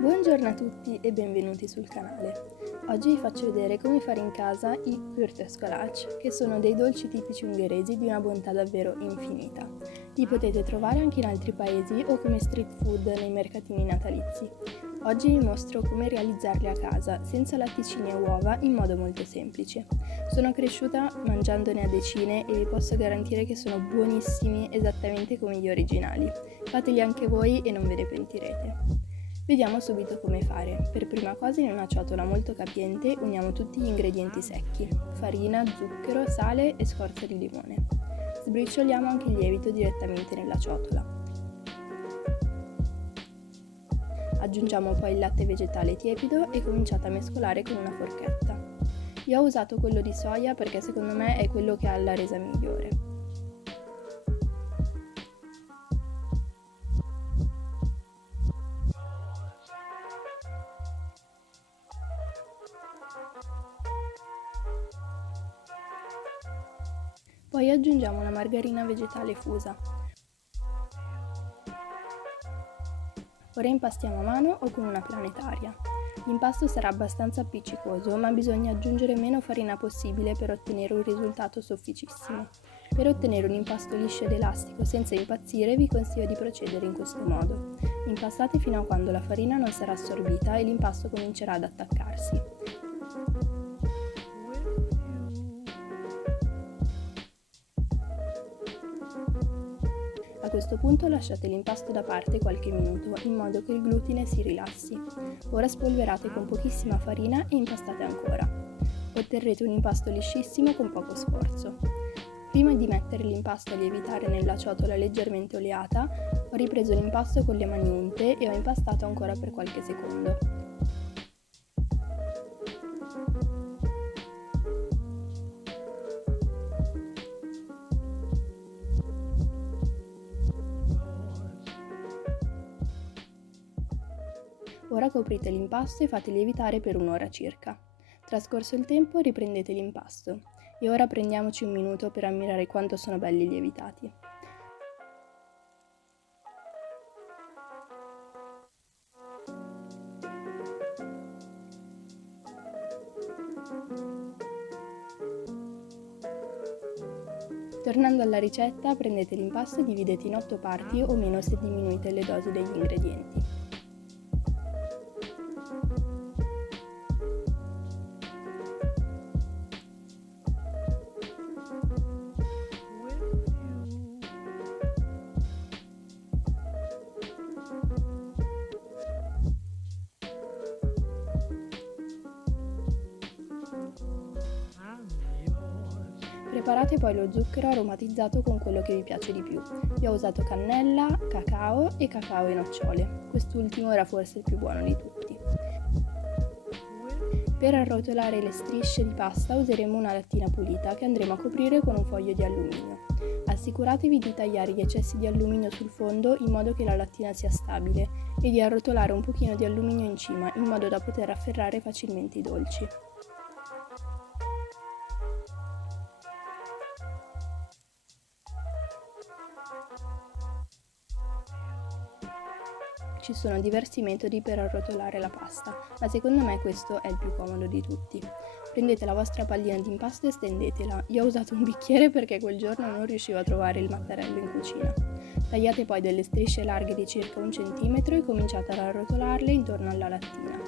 Buongiorno a tutti e benvenuti sul canale. Oggi vi faccio vedere come fare in casa i pürtözkölács, che sono dei dolci tipici ungheresi di una bontà davvero infinita. Li potete trovare anche in altri paesi o come street food nei mercatini natalizi. Oggi vi mostro come realizzarli a casa, senza latticini e uova, in modo molto semplice. Sono cresciuta mangiandone a decine e vi posso garantire che sono buonissimi esattamente come gli originali. Fateli anche voi e non ve ne pentirete. Vediamo subito come fare. Per prima cosa in una ciotola molto capiente uniamo tutti gli ingredienti secchi, farina, zucchero, sale e scorza di limone. Sbricioliamo anche il lievito direttamente nella ciotola. Aggiungiamo poi il latte vegetale tiepido e cominciate a mescolare con una forchetta. Io ho usato quello di soia perché secondo me è quello che ha la resa migliore. Poi aggiungiamo la margarina vegetale fusa. Ora impastiamo a mano o con una planetaria. L'impasto sarà abbastanza appiccicoso, ma bisogna aggiungere meno farina possibile per ottenere un risultato sofficissimo. Per ottenere un impasto liscio ed elastico senza impazzire vi consiglio di procedere in questo modo. Impastate fino a quando la farina non sarà assorbita e l'impasto comincerà ad attaccarsi. A questo punto lasciate l'impasto da parte qualche minuto, in modo che il glutine si rilassi. Ora spolverate con pochissima farina e impastate ancora. Otterrete un impasto liscissimo con poco sforzo. Prima di mettere l'impasto a lievitare nella ciotola leggermente oleata, ho ripreso l'impasto con le mani unte e ho impastato ancora per qualche secondo. Ora coprite l'impasto e fate lievitare per un'ora circa. Trascorso il tempo riprendete l'impasto e ora prendiamoci un minuto per ammirare quanto sono belli lievitati. Tornando alla ricetta, prendete l'impasto e dividete in 8 parti o meno se diminuite le dosi degli ingredienti. Preparate poi lo zucchero aromatizzato con quello che vi piace di più. Io ho usato cannella, cacao e cacao e nocciole. Quest'ultimo era forse il più buono di tutti. Per arrotolare le strisce di pasta useremo una lattina pulita che andremo a coprire con un foglio di alluminio. Assicuratevi di tagliare gli eccessi di alluminio sul fondo in modo che la lattina sia stabile e di arrotolare un pochino di alluminio in cima in modo da poter afferrare facilmente i dolci. Ci sono diversi metodi per arrotolare la pasta, ma secondo me questo è il più comodo di tutti. Prendete la vostra pallina di impasto e stendetela. Io ho usato un bicchiere perché quel giorno non riuscivo a trovare il mattarello in cucina. Tagliate poi delle strisce larghe di circa 1 centimetro e cominciate ad arrotolarle intorno alla lattina.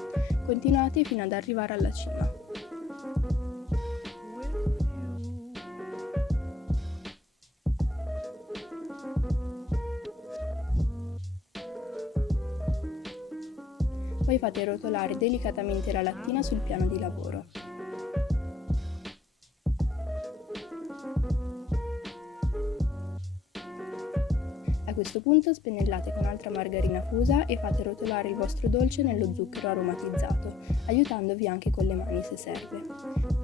Continuate fino ad arrivare alla cima. Poi fate rotolare delicatamente la lattina sul piano di lavoro. A questo punto spennellate con altra margarina fusa e fate rotolare il vostro dolce nello zucchero aromatizzato, aiutandovi anche con le mani se serve.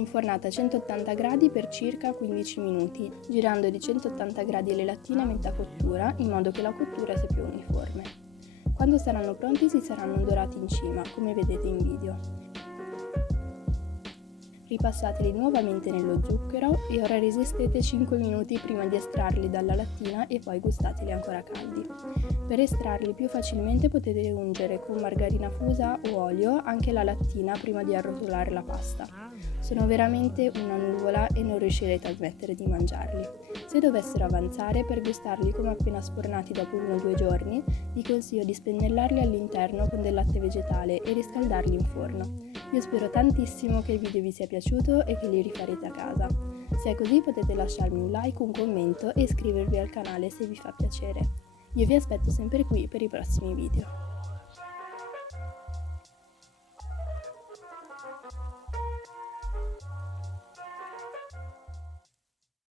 infornata a 180 gradi per circa 15 minuti, girando di 180 gradi le lattine a metà cottura in modo che la cottura sia più uniforme. Quando saranno pronti si saranno dorati in cima, come vedete in video. Ripassateli nuovamente nello zucchero e ora resistete 5 minuti prima di estrarli dalla lattina e poi gustateli ancora caldi. Per estrarli più facilmente potete ungere con margarina fusa o olio anche la lattina prima di arrotolare la pasta. Sono veramente una nuvola e non riuscirete a smettere di mangiarli. Se dovessero avanzare, per gustarli come appena sfornati dopo 1 o 2 giorni, vi consiglio di spennellarli all'interno con del latte vegetale e riscaldarli in forno. Io spero tantissimo che il video vi sia piaciuto e che li rifarete a casa. Se è così potete lasciarmi un like, un commento e iscrivervi al canale se vi fa piacere. Io vi aspetto sempre qui per i prossimi video.